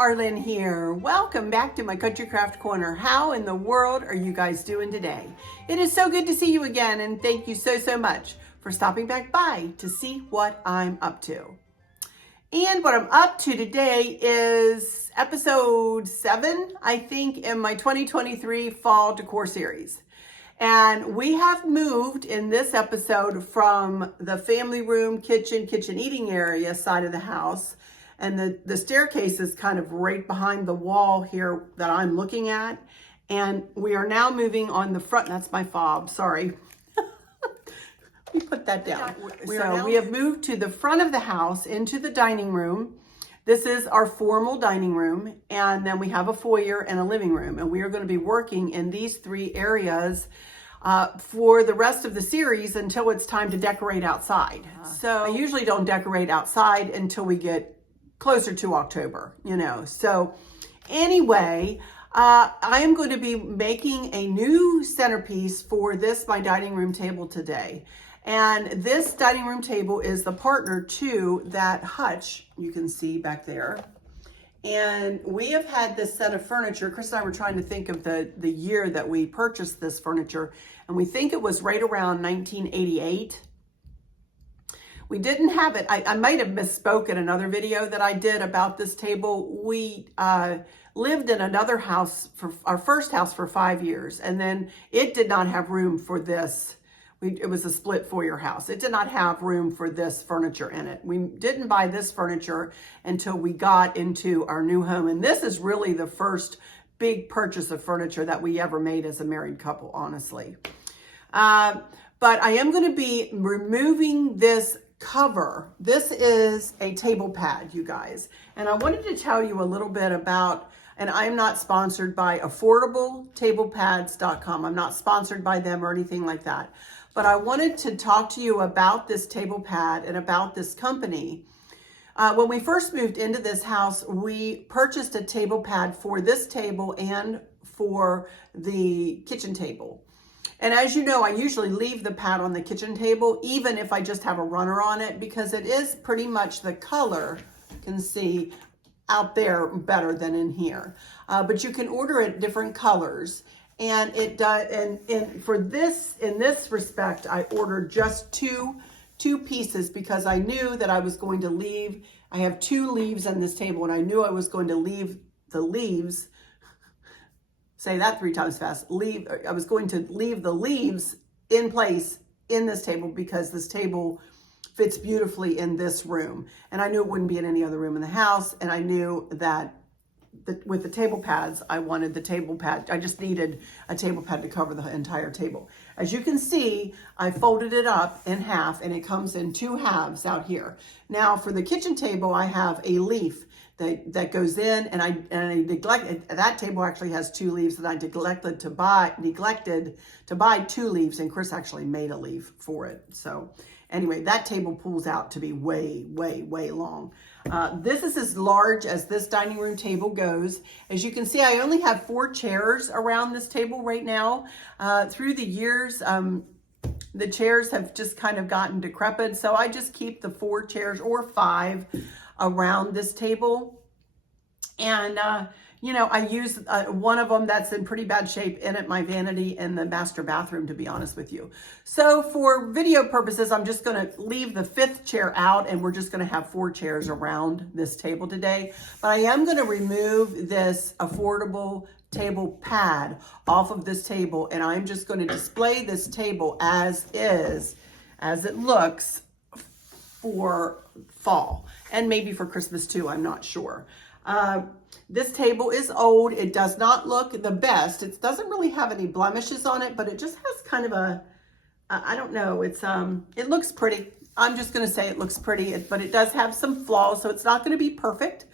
Arlen here. Welcome back to my Country Craft Corner. How in the world are you guys doing today? It is so good to see you again, and thank you so much for stopping back by to see what I'm up to. And what I'm up to today is episode 7, I think, in my 2023 Fall Decor Series. And we have moved in this episode from the family room, kitchen eating area side of the house. And the staircase is kind of right behind the wall here that I'm looking at. And we are now moving on the front. That's my fob, sorry. Let me put that down. So we have moved to the front of the house into the dining room. This is our formal dining room. And then we have a foyer and a living room. And we are going to be working in these 3 areas for the rest of the series until it's time to decorate outside. So I usually don't decorate outside until we get closer to October, you know. So anyway, I am going to be making a new centerpiece for my dining room table today. And this dining room table is the partner to that hutch you can see back there. And we have had this set of furniture. Chris and I were trying to think of the year that we purchased this furniture, and we think it was right around 1988. We didn't have it. I might have misspoke in another video that I did about this table. We lived in another house, for our first house, for 5 years, and then it did not have room for this. It was a split foyer house. It did not have room for this furniture in it. We didn't buy this furniture until we got into our new home, and this is really the first big purchase of furniture that we ever made as a married couple, honestly. But I am going to be removing this cover. This is a table pad, you guys. And I wanted to tell you a little bit about, and I'm not sponsored by AffordableTablePads.com. I'm not sponsored by them or anything like that. But I wanted to talk to you about this table pad and about this company. When we first moved into this house, we purchased a table pad for this table and for the kitchen table. And as you know, I usually leave the pad on the kitchen table, even if I just have a runner on it, because it is pretty much the color, you can see out there better than in here. But you can order it different colors. And it does, and in this respect, I ordered just two pieces because I knew that I was going to leave. I have 2 leaves on this table, and I knew I was going to leave the leaves. Say that 3 times fast. I was going to leave the leaves in place in this table because this table fits beautifully in this room. And I knew it wouldn't be in any other room in the house. And I knew that with the table pads, I wanted the table pad. I just needed a table pad to cover the entire table. As you can see, I folded it up in half, and it comes in 2 halves out here. Now for the kitchen table, I have a leaf that goes in, and I neglected, that table actually has 2 leaves, and I neglected to buy 2 leaves, and Chris actually made a leaf for it. So anyway, that table pulls out to be way long. This is as large as this dining room table goes. As you can see, I only have 4 chairs around this table right now. Through the years, the chairs have just kind of gotten decrepit, so I just keep the 4 chairs or 5 around this table. And you know, I use one of them that's in pretty bad shape in at my vanity in the master bathroom, to be honest with you. So for video purposes, I'm just going to leave the 5th chair out, and we're just going to have 4 chairs around this table today. But I am going to remove this affordable table pad off of this table, and I'm just going to display this table as is, as it looks for fall, and maybe for Christmas too, I'm not sure. This table is old. It does not look the best. It doesn't really have any blemishes on it, but it just has kind of a, I don't know, it looks pretty. I'm just going to say it looks pretty, but it does have some flaws, so it's not going to be perfect.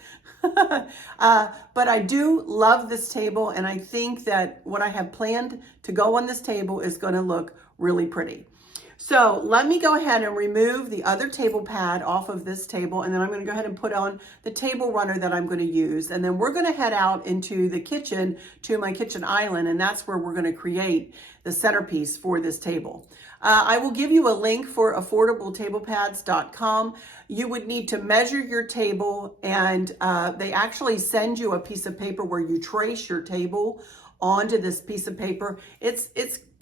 But I do love this table, and I think that what I have planned to go on this table is going to look really pretty. So let me go ahead and remove the other table pad off of this table, and then I'm going to go ahead and put on the table runner that I'm going to use. And then we're going to head out into the kitchen to my kitchen island, and that's where we're going to create the centerpiece for this table. I will give you a link for affordabletablepads.com. You would need to measure your table, and they actually send you a piece of paper where you trace your table onto this piece of paper.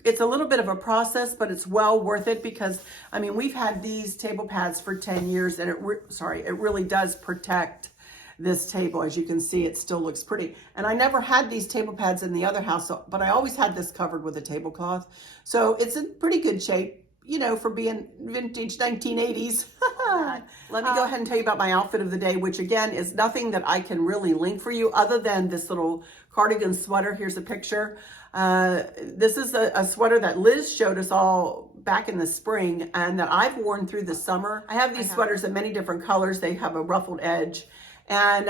It's a little bit of a process, but it's well worth it because, I mean, we've had these table pads for 10 years and it really does protect this table. As you can see, it still looks pretty. And I never had these table pads in the other house, but I always had this covered with a tablecloth. So it's in pretty good shape, you know, for being vintage 1980s. Let me go ahead and tell you about my outfit of the day, which again is nothing that I can really link for you other than this little cardigan sweater. Here's a picture. This is a sweater that Liz showed us all back in the spring and that I've worn through the summer. I have these sweaters in many different colors. They have a ruffled edge. And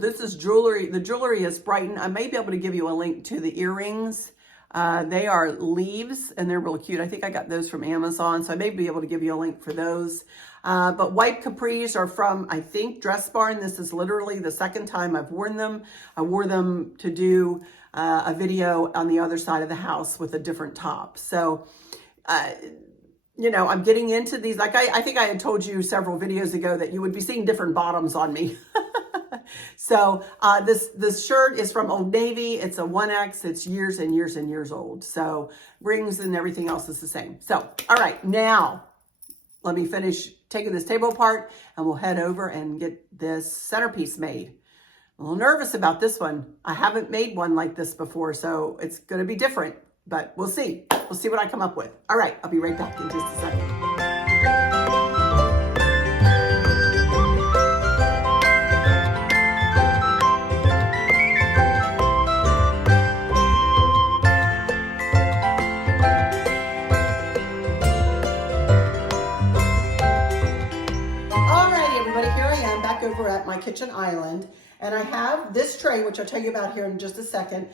this is jewelry. The jewelry is Brighton. I may be able to give you a link to the earrings. They are leaves and they're really cute. I think I got those from Amazon, so I may be able to give you a link for those. But white capris are from, I think, Dress Barn. This is literally the second time I've worn them. I wore them to do a video on the other side of the house with a different top. So, you know, I'm getting into these. Like I think I had told you several videos ago that you would be seeing different bottoms on me. So this shirt is from Old Navy. It's a 1X. It's years and years and years old. So rings and everything else is the same. So, all right, now let me finish taking this table apart and we'll head over and get this centerpiece made. I'm a little nervous about this one. I haven't made one like this before, so it's going to be different, but we'll see. We'll see what I come up with. All right, I'll be right back in just a second. Over at my kitchen island, and I have this tray, which I'll tell you about here in just a second,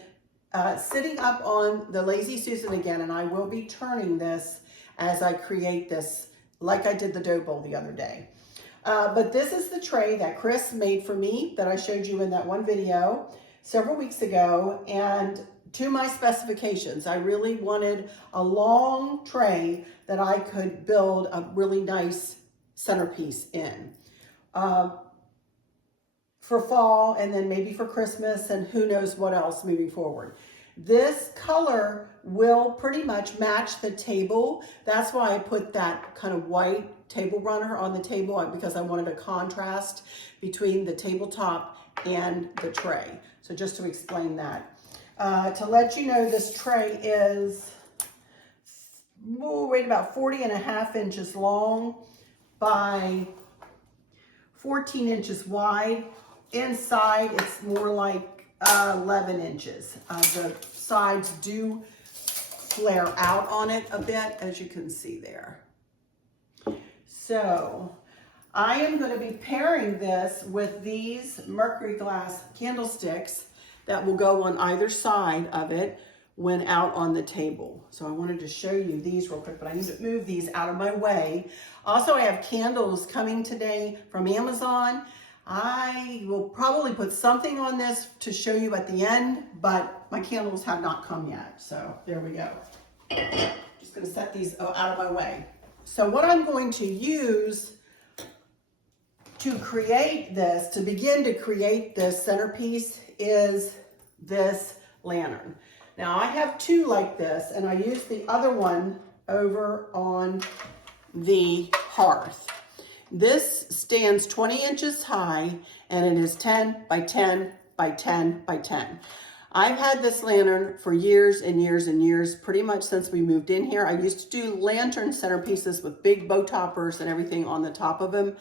sitting up on the Lazy Susan again, and I will be turning this as I create this like I did the dough bowl the other day. But this is the tray that Chris made for me that I showed you in that one video several weeks ago, and to my specifications. I really wanted a long tray that I could build a really nice centerpiece in. For fall and then maybe for Christmas and who knows what else moving forward. This color will pretty much match the table. That's why I put that kind of white table runner on the table, because I wanted a contrast between the tabletop and the tray. So just to explain that. To let you know, this tray is right about 40.5 inches long by 14 inches wide. Inside, it's more like 11 inches. The sides do flare out on it a bit, as you can see there. So I am going to be pairing this with these mercury glass candlesticks that will go on either side of it when out on the table. So I wanted to show you these real quick, but I need to move these out of my way. Also, I have candles coming today from Amazon. I will probably put something on this to show you at the end, but my candles have not come yet. So there we go. Just going to set these out of my way. So what I'm going to use to create this, to begin to create this centerpiece, is this lantern. Now I have two like this, and I use the other one over on the hearth. This stands 20 inches high, and it is 10 by 10 by 10 by 10. I've had this lantern for years and years and years, pretty much since we moved in here. I used to do lantern centerpieces with big bow toppers and everything on the top of them,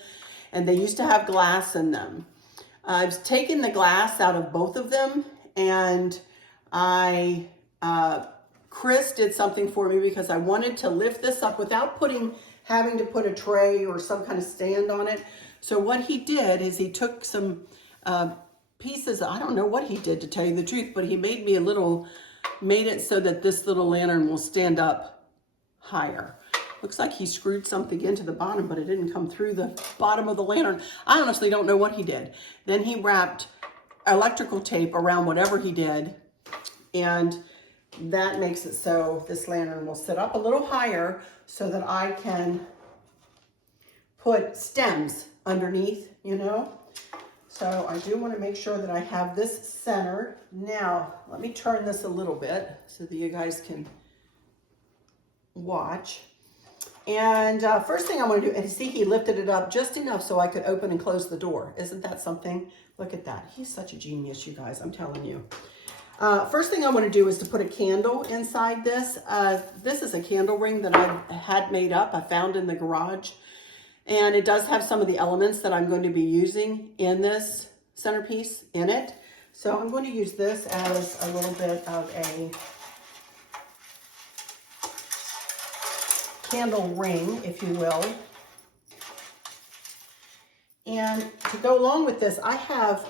and they used to have glass in them. I've taken the glass out of both of them, and Chris did something for me because I wanted to lift this up without having to put a tray or some kind of stand on it. So what he did is he took some pieces, I don't know what he did to tell you the truth, but he made it so that this little lantern will stand up higher. Looks like he screwed something into the bottom, but it didn't come through the bottom of the lantern. I honestly don't know what he did. Then he wrapped electrical tape around whatever he did, and that makes it so this lantern will sit up a little higher so that I can put stems underneath, you know. So I do want to make sure that I have this centered. Now, let me turn this a little bit so that you guys can watch. And first thing I want to do, and see, he lifted it up just enough so I could open and close the door. Isn't that something? Look at that. He's such a genius, you guys, I'm telling you. First thing I want to do is to put a candle inside this. This is a candle ring that I had made up. I found in the garage. And it does have some of the elements that I'm going to be using in this centerpiece in it. So I'm going to use this as a little bit of a candle ring, if you will. And to go along with this, I have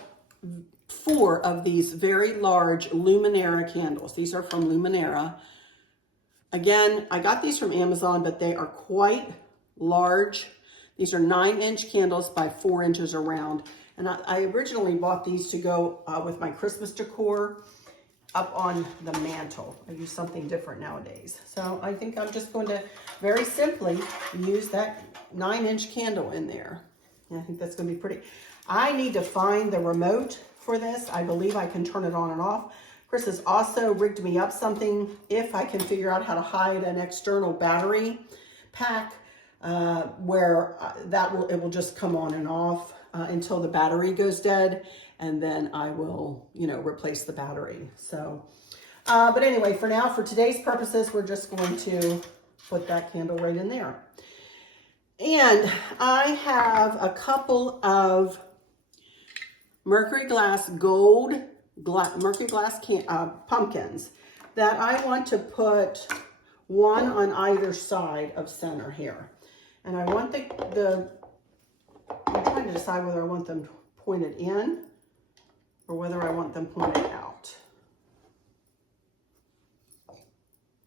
4 of these very large Luminera candles. These are from Luminera. Again, I got these from Amazon, but they are quite large. These are 9-inch candles by 4 inches around. And I originally bought these to go with my Christmas decor up on the mantle. I use something different nowadays. So I think I'm just going to very simply use that 9-inch candle in there. And I think that's going to be pretty. I need to find the remote for this. I believe I can turn it on and off. Chris has also rigged me up something if I can figure out how to hide an external battery pack where it will just come on and off until the battery goes dead, and then I will, you know, replace the battery. So, but anyway, for now, for today's purposes, we're just going to put that candle right in there. And I have a couple of mercury glass pumpkins that I want to put one on either side of center here. And I want I'm trying to decide whether I want them pointed in or whether I want them pointed out.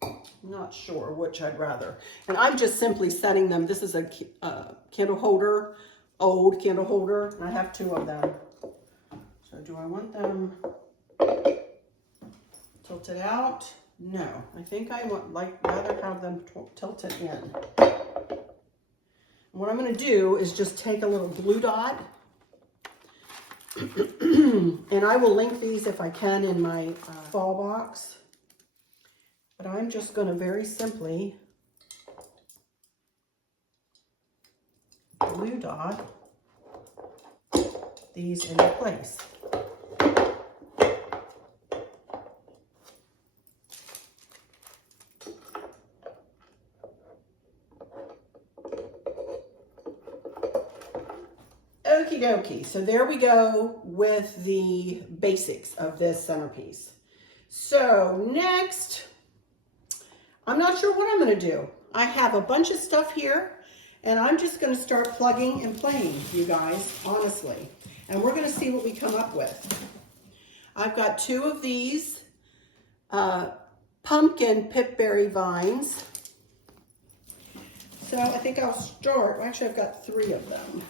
I'm not sure which I'd rather. And I'm just simply setting them. This is a candle holder, old candle holder, and I have 2 of them. So do I want them tilted out? No, I think I rather have them tilted in. What I'm going to do is just take a little glue dot, and I will link these if I can in my fall box. But I'm just going to very simply glue dot these into place. Okie dokie, so there we go with the basics of this centerpiece. So next, I'm not sure what I'm going to do. I have a bunch of stuff here, and I'm just going to start plugging and playing, you guys, honestly. And we're going to see what we come up with. I've got 2 of these pumpkin Pip Berry vines. So I think I'll start, actually I've got 3 of them.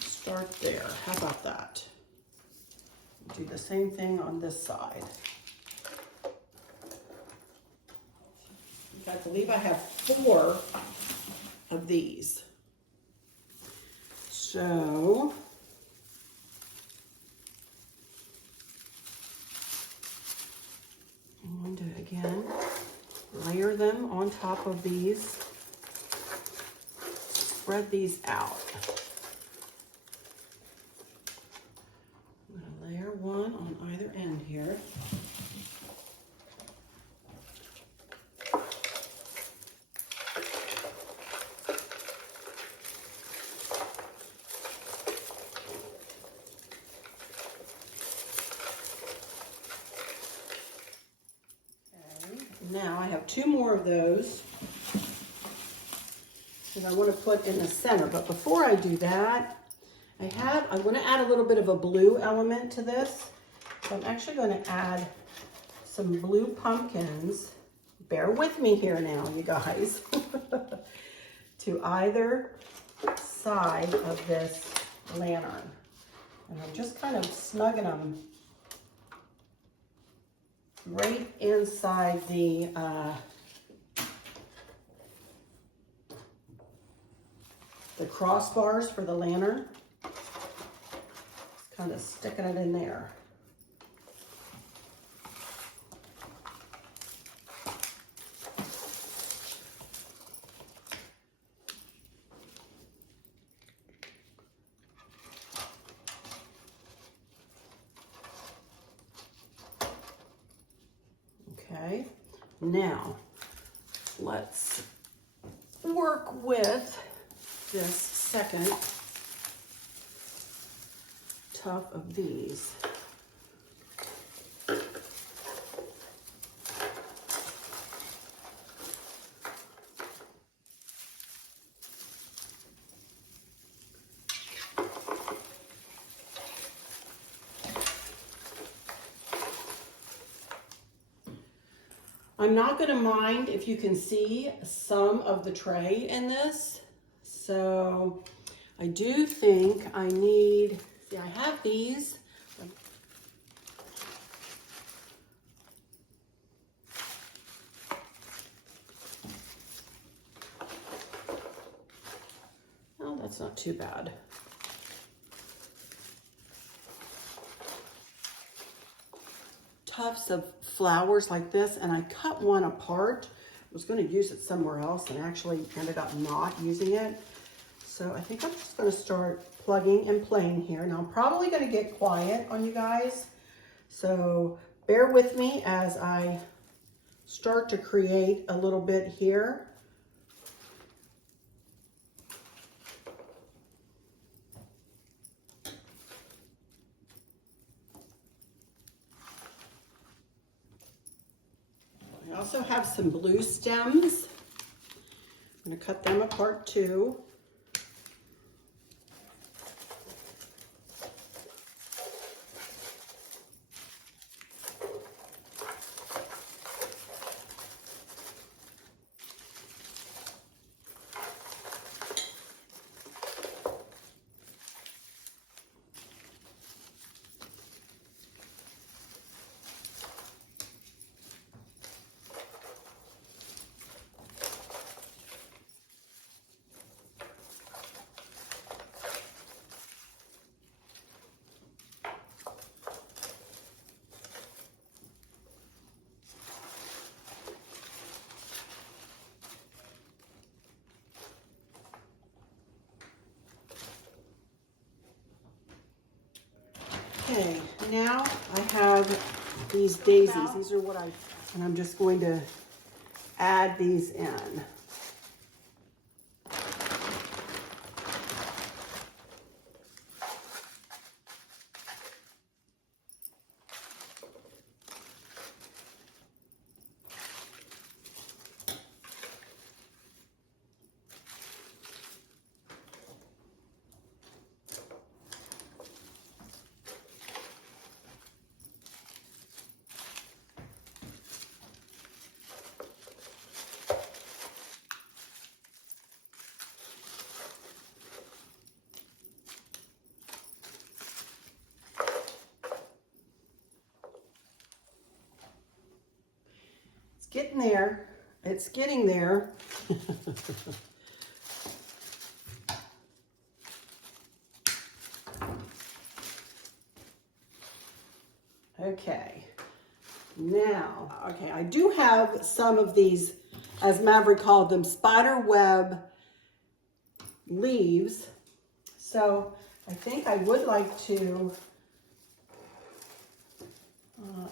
Start there. How about that? Do the same thing on this side. I believe I have 4 of these. So I'm going to again layer them on top of these. Spread these out. One on either end here. Okay, now I have 2 more of those. So that I want to put in the center. But before I do that, I want to add a little bit of a blue element to this. So I'm actually going to add some blue pumpkins. Bear with me here now, you guys. To either side of this lantern. And I'm just kind of snugging them right inside the crossbars for the lantern. Kind of sticking it in there. Okay, now let's work with this second tuft of these. I'm not going to mind if you can see some of the tray in this. So I do think I need, see, I have these. Oh, that's not too bad. Tufts of flowers like this, and I cut one apart. I was going to use it somewhere else and actually ended up not using it. So I think I'm just going to start plugging and playing here. Now I'm probably going to get quiet on you guys, so bear with me as I start to create a little bit here. I also have some blue stems. I'm going to cut them apart too. Okay, now I have these daisies. These are what and I'm just going to add these in. Getting there. It's getting there. Okay. Now, okay, I do have some of these, as Maverick called them, spider web leaves. So I think I would like to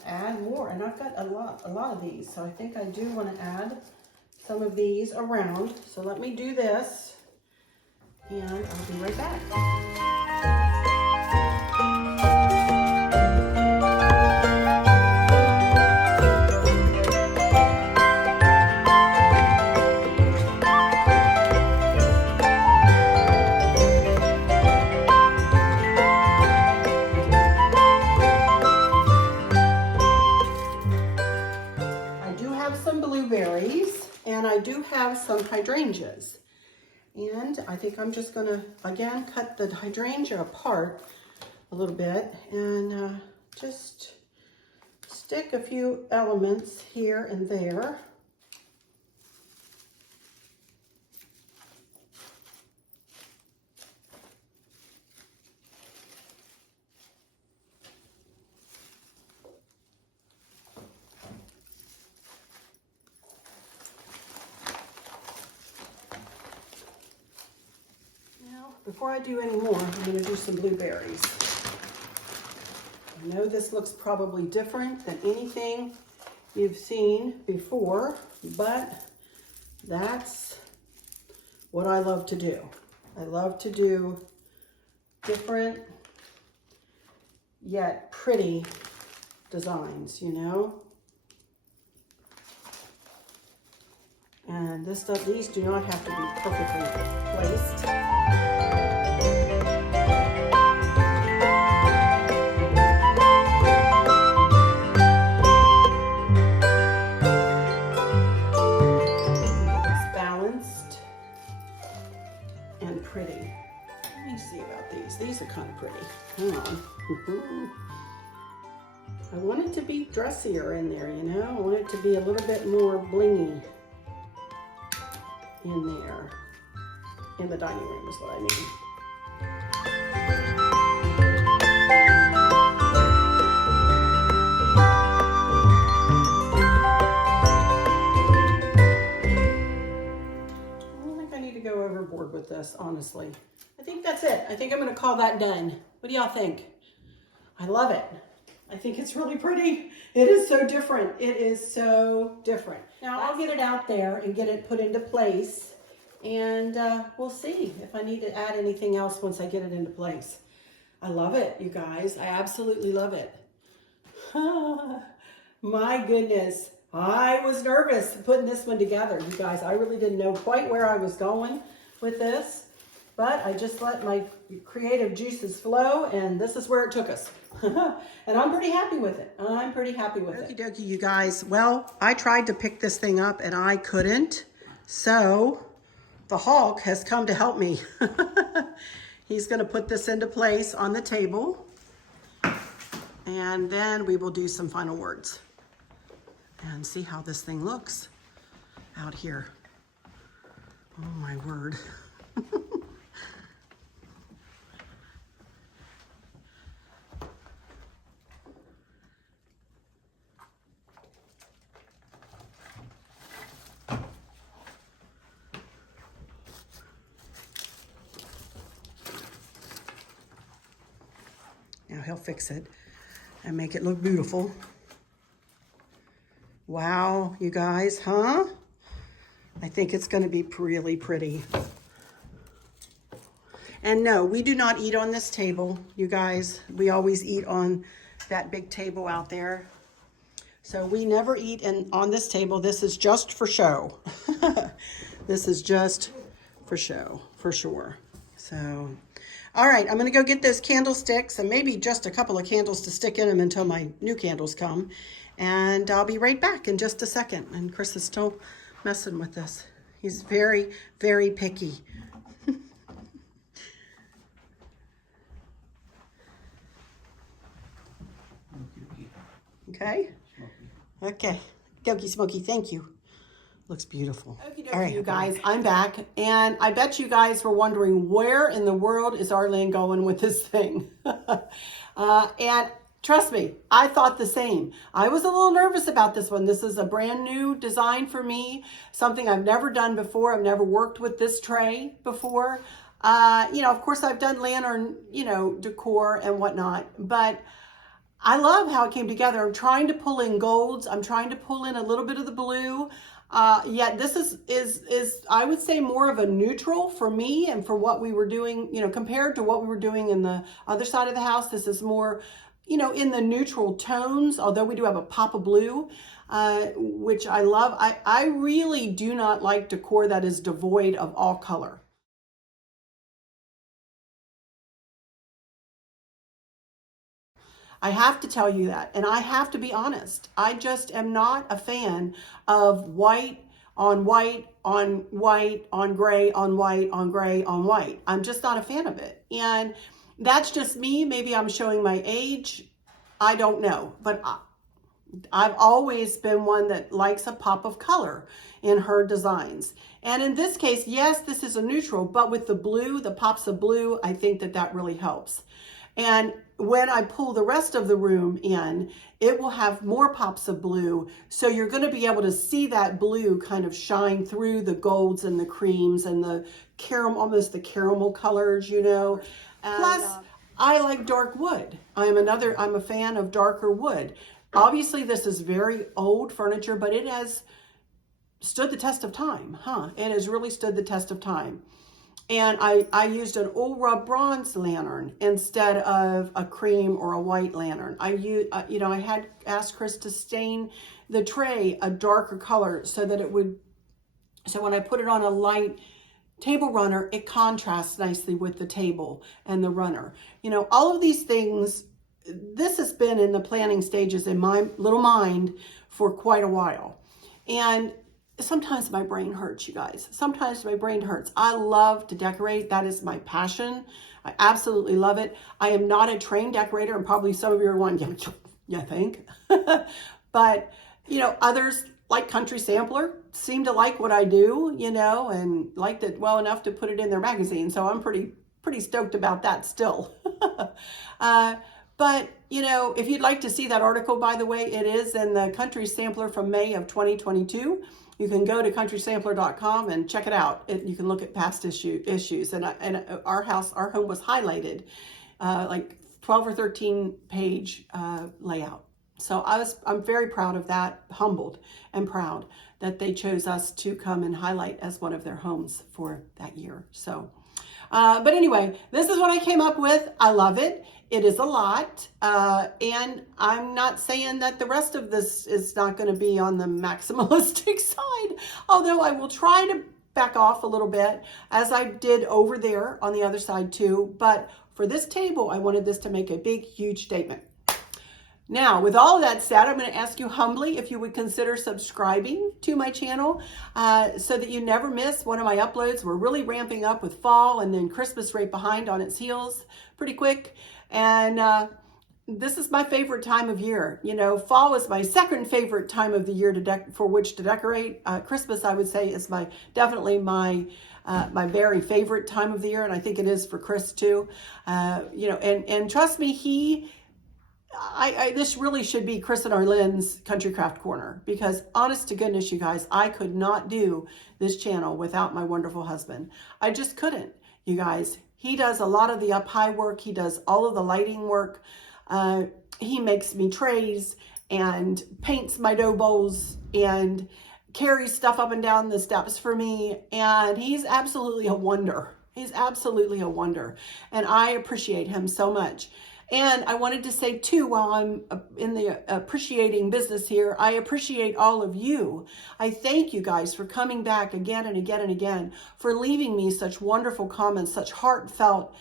add more, and I've got a lot of these, so I think I do want to add some of these around. So let me do this, and I'll be right back. have some hydrangeas. And I think I'm just gonna, again, cut the hydrangea apart a little bit and just stick a few elements here and there. Before I do any more, I'm going to do some blueberries. I know this looks probably different than anything you've seen before, but that's what I love to do. I love to do different yet pretty designs, you know? And this stuff, these do not have to be perfectly placed. Pretty. Let me see about these. These are kind of pretty. Hang on. I want it to be dressier in there, you know? I want it to be a little bit more blingy in there. In the dining room is what I mean. With this, honestly. I think that's it. I think I'm going to call that done. What do y'all think? I love it. I think it's really pretty. It is so different. It is so different. Now I'll get it out there and get it put into place, and we'll see if I need to add anything else once I get it into place. I love it, you guys. I absolutely love it. My goodness. I was nervous putting this one together, you guys. I really didn't know quite where I was going with this, but I just let my creative juices flow, and this is where it took us. And I'm pretty happy with it. I'm pretty happy with it. Okie dokie, you guys. Well, I tried to pick this thing up and I couldn't. So the Hulk has come to help me. He's gonna put this into place on the table, and then we will do some final words and see how this thing looks out here. Oh my word. Now he'll fix it and make it look beautiful. Wow, you guys, huh? I think it's going to be really pretty. And no, we do not eat on this table, you guys. We always eat on that big table out there. So we never eat on this table. This is just for show. This is just for show, for sure. So, all right, I'm going to go get those candlesticks and maybe just a couple of candles to stick in them until my new candles come. And I'll be right back in just a second. And Chris is still messing with this. He's very, very picky. Okay? Okay. Dokie Smoky, thank you. Looks beautiful. All right, you guys, I'm back. And I bet you guys were wondering, where in the world is Arlene going with this thing? And trust me, I thought the same. I was a little nervous about this one. This is a brand new design for me, something I've never done before. I've never worked with this tray before. You know, of course, I've done lantern, you know, decor and whatnot, but I love how it came together. I'm trying to pull in golds. I'm trying to pull in a little bit of the blue. Yet this is I would say more of a neutral for me and for what we were doing, you know, compared to what we were doing in the other side of the house. This is more, you know, in the neutral tones, although we do have a pop of blue, which I love. I really do not like decor that is devoid of all color. I have to tell you that, and I have to be honest. I just am not a fan of white on white, on white, on gray, on white, on gray, on white. I'm just not a fan of it. And that's just me. Maybe I'm showing my age. I don't know. But I've always been one that likes a pop of color in her designs. And in this case, yes, this is a neutral, but with the blue, the pops of blue, I think that that really helps. And when I pull the rest of the room in, it will have more pops of blue. So you're going to be able to see that blue kind of shine through the golds and the creams and the caramel, almost the caramel colors, you know. And, plus, I like dark wood. I'm a fan of darker wood. Obviously, this is very old furniture, but it has stood the test of time, huh? It has really stood the test of time. And I used an old rub bronze lantern instead of a cream or a white lantern. I had asked Chris to stain the tray a darker color so that so when I put it on a light table runner, it contrasts nicely with the table and the runner. You know, all of these things, this has been in the planning stages in my little mind for quite a while. And sometimes my brain hurts, you guys. Sometimes my brain hurts. I love to decorate. That is my passion. I absolutely love it. I am not a trained decorator, and probably some of you are wondering, you think? But, you know, others like Country Sampler seem to like what I do, you know, and liked it well enough to put it in their magazine. So I'm pretty stoked about that still. But, you know, if you'd like to see that article, by the way, it is in the Country Sampler from May of 2022. You can go to countrysampler.com and check it out. You can look at past issues. And our home was highlighted, like 12 or 13 page layout. So I'm very proud of that, humbled and proud that they chose us to come and highlight as one of their homes for that year. So, but anyway, this is what I came up with. I love it. It is a lot, and I'm not saying that the rest of this is not going to be on the maximalistic side, although I will try to back off a little bit, as I did over there on the other side too. But for this table, I wanted this to make a big, huge statement. Now, with all of that said, I'm going to ask you humbly if you would consider subscribing to my channel so that you never miss one of my uploads. We're really ramping up with fall and then Christmas right behind on its heels pretty quick. And this is my favorite time of year. You know, fall is my second favorite time of the year for which to decorate. Christmas, I would say, is definitely my very favorite time of the year, and I think it is for Chris too. You know, and trust me, this really should be Chris and Arlene's Country Craft Corner, because honest to goodness, you guys, I could not do this channel without my wonderful husband. I just couldn't, you guys. He does a lot of the up high work. He does all of the lighting work. He makes me trays and paints my dough bowls and carries stuff up and down the steps for me. And he's absolutely a wonder. He's absolutely a wonder. And I appreciate him so much. And I wanted to say too, while I'm in the appreciating business here, I appreciate all of you. I thank you guys for coming back again and again and again, for leaving me such wonderful comments, such heartfelt,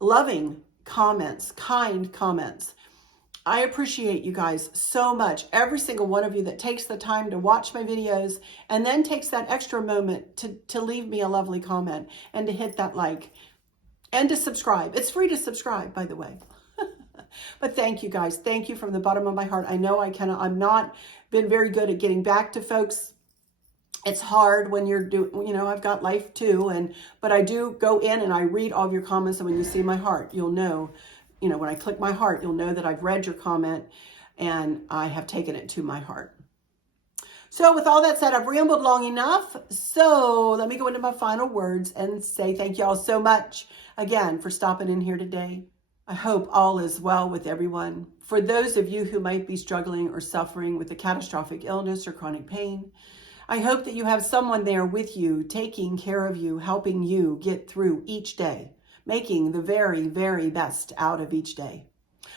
loving comments, kind comments. I appreciate you guys so much. Every single one of you that takes the time to watch my videos and then takes that extra moment to leave me a lovely comment and to hit that like and to subscribe. It's free to subscribe, by the way. But thank you guys. Thank you from the bottom of my heart. I know I'm not been very good at getting back to folks. It's hard when you're doing, you know, I've got life too. But I do go in and I read all of your comments. And when you see my heart, you'll know, you know, when I click my heart, you'll know that I've read your comment and I have taken it to my heart. So with all that said, I've rambled long enough. So let me go into my final words and say thank you all so much again for stopping in here today. I hope all is well with everyone. For those of you who might be struggling or suffering with a catastrophic illness or chronic pain, I hope that you have someone there with you, taking care of you, helping you get through each day, making the very, very best out of each day.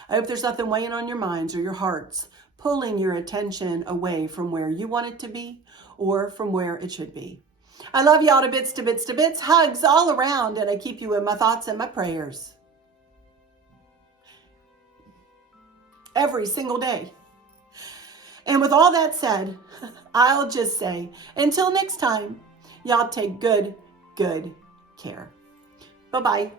I hope there's nothing weighing on your minds or your hearts, pulling your attention away from where you want it to be or from where it should be. I love you all to bits, to bits, to bits. Hugs all around, and I keep you in my thoughts and my prayers. Every single day. And with all that said, I'll just say, until next time, y'all take good care. Bye-bye.